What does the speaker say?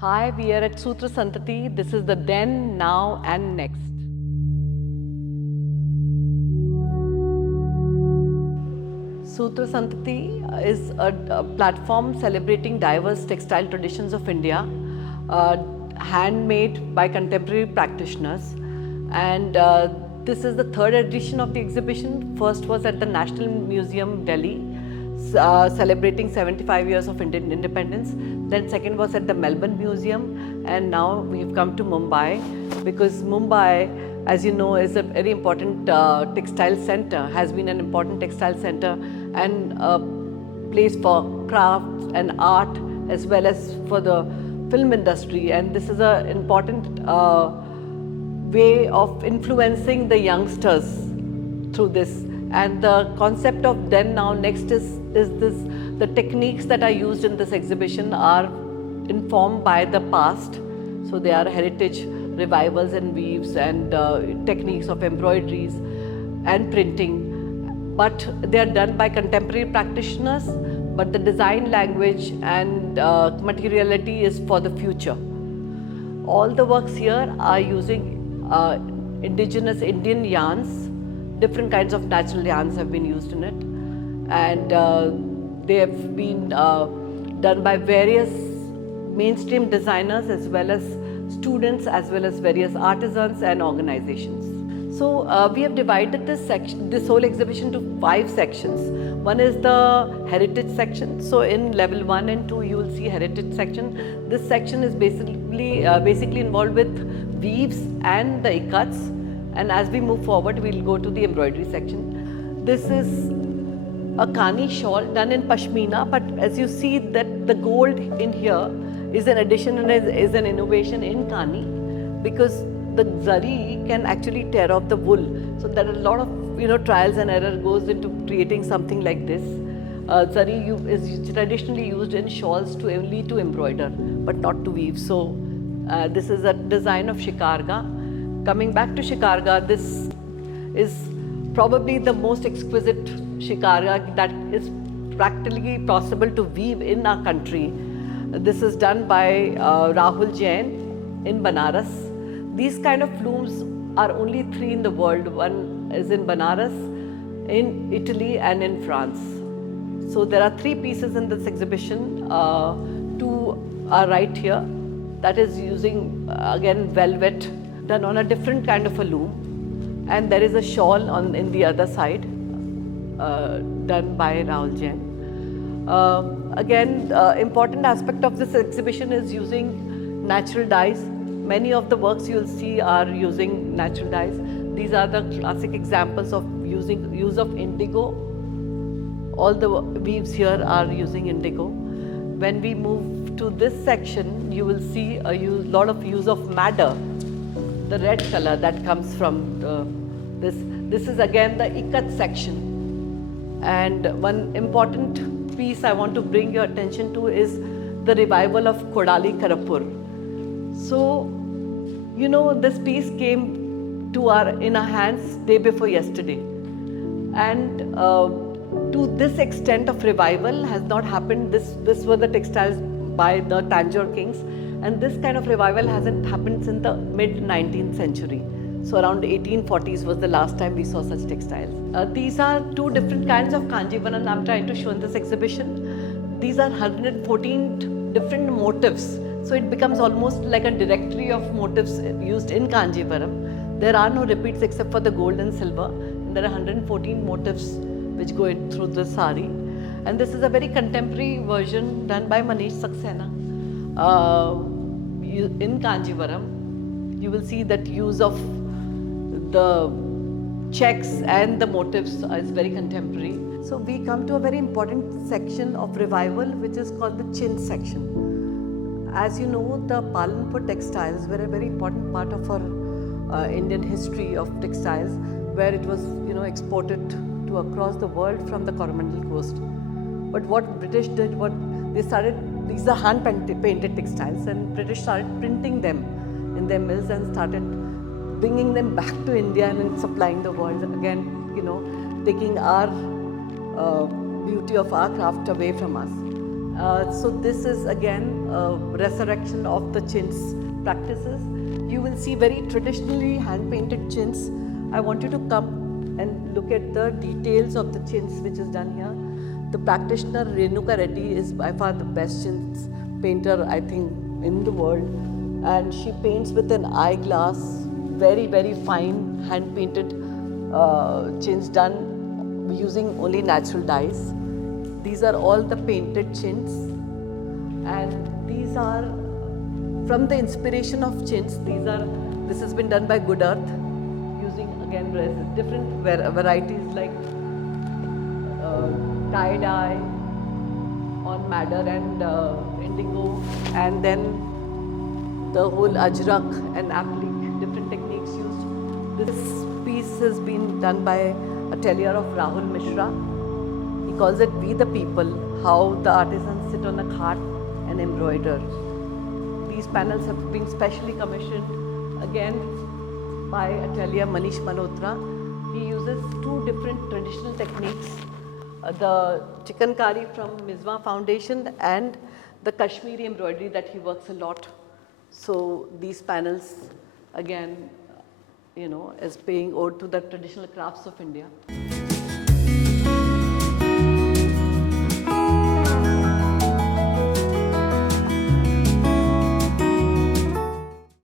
Hi, we are at Sutr Santati. This is the then, now and next. Sutr Santati is a platform celebrating diverse textile traditions of India, handmade by contemporary practitioners. And this is the third edition of the exhibition. First was at the National Museum, Delhi, celebrating 75 years of Indian independence. Then second was at the Melbourne Museum, and now we've come to Mumbai because Mumbai, as you know, is a very important textile center, has been an important textile center and a place for crafts and art as well as for the film industry. And this is an important way of influencing the youngsters through this. And the concept of then, now, next is this: the techniques that are used in this exhibition are informed by the past. So they are heritage revivals and weaves and techniques of embroideries and printing. But they are done by contemporary practitioners, but the design language and materiality is for the future. All the works here are using indigenous Indian yarns. Different kinds of natural yarns have been used in it, and they have been done by various mainstream designers as well as students as well as various artisans and organizations. So we have divided this whole exhibition to 5 sections. One is the heritage section. So in level 1 and 2 you will see heritage section. This section is basically involved with weaves and the ikats. And as we move forward, we'll go to the embroidery section. This is a Kani shawl done in Pashmina, but as you see that the gold in here is an addition and is an innovation in Kani, because the zari can actually tear off the wool. So there are a lot of trials and error goes into creating something like this. Zari is traditionally used in shawls only to embroider, but not to weave. So this is a design of shikarga. Coming back to shikarga, this is probably the most exquisite shikarga that is practically possible to weave in our country. This is done by Rahul Jain in Banaras. These kind of looms are only 3 in the world. One is in Banaras, in Italy and in France. So there are 3 pieces in this exhibition. 2 are right here. That is using again velvet, done on a different kind of a loom, and there is a shawl in the other side done by Rahul Jain. Again, important aspect of this exhibition is using natural dyes. Many of the works you will see are using natural dyes. These are the classic examples of use of indigo. All the weaves here are using indigo. When we move to this section, you will see a lot of use of madder, the red color that comes from this. This is again the ikat section. And one important piece I want to bring your attention to is the revival of Kodali Karapur. So, this piece came in our hands day before yesterday. And to this extent of revival has not happened. This were the textiles by the Tanjore kings. And this kind of revival hasn't happened since the mid-19th century. So around 1840s was the last time we saw such textiles. These are 2 different kinds of Kanjivaram I'm trying to show in this exhibition. These are 114 different motifs. So it becomes almost like a directory of motifs used in Kanjivaram. There are no repeats except for the gold and silver. And there are 114 motifs which go through the sari. And this is a very contemporary version done by Manish Saxena. In Kanjivaram, you will see that use of the checks and the motifs is very contemporary. So we come to a very important section of revival, which is called the chin section. As you know, the Palanpur textiles were a very important part of our Indian history of textiles, where it was exported to across the world from the Coromandel coast. But what British did, these are hand painted textiles, and British started printing them in their mills and started bringing them back to India and supplying the world again, taking our beauty of our craft away from us. So this is again resurrection of the chintz practices. You will see very traditionally hand painted chintz. I want you to come and look at the details of the chintz which is done here. The practitioner Renuka Reddy is by far the best chintz painter, I think, in the world, and she paints with an eyeglass, very very fine hand painted chintz done using only natural dyes. These are all the painted chintz, and these are from the inspiration of chintz. This has been done by Good Earth using again different varieties like tie-dye on madder and indigo, and then the whole ajrak and applique, different techniques used. This piece has been done by atelier of Rahul Mishra. He calls it We the People, how the artisans sit on a cart and embroider. These panels have been specially commissioned again by atelier Manish Malhotra. He uses two different traditional techniques, the chikankari from Mizwa Foundation and the Kashmiri embroidery that he works a lot. So these panels again, is paying ode to the traditional crafts of India.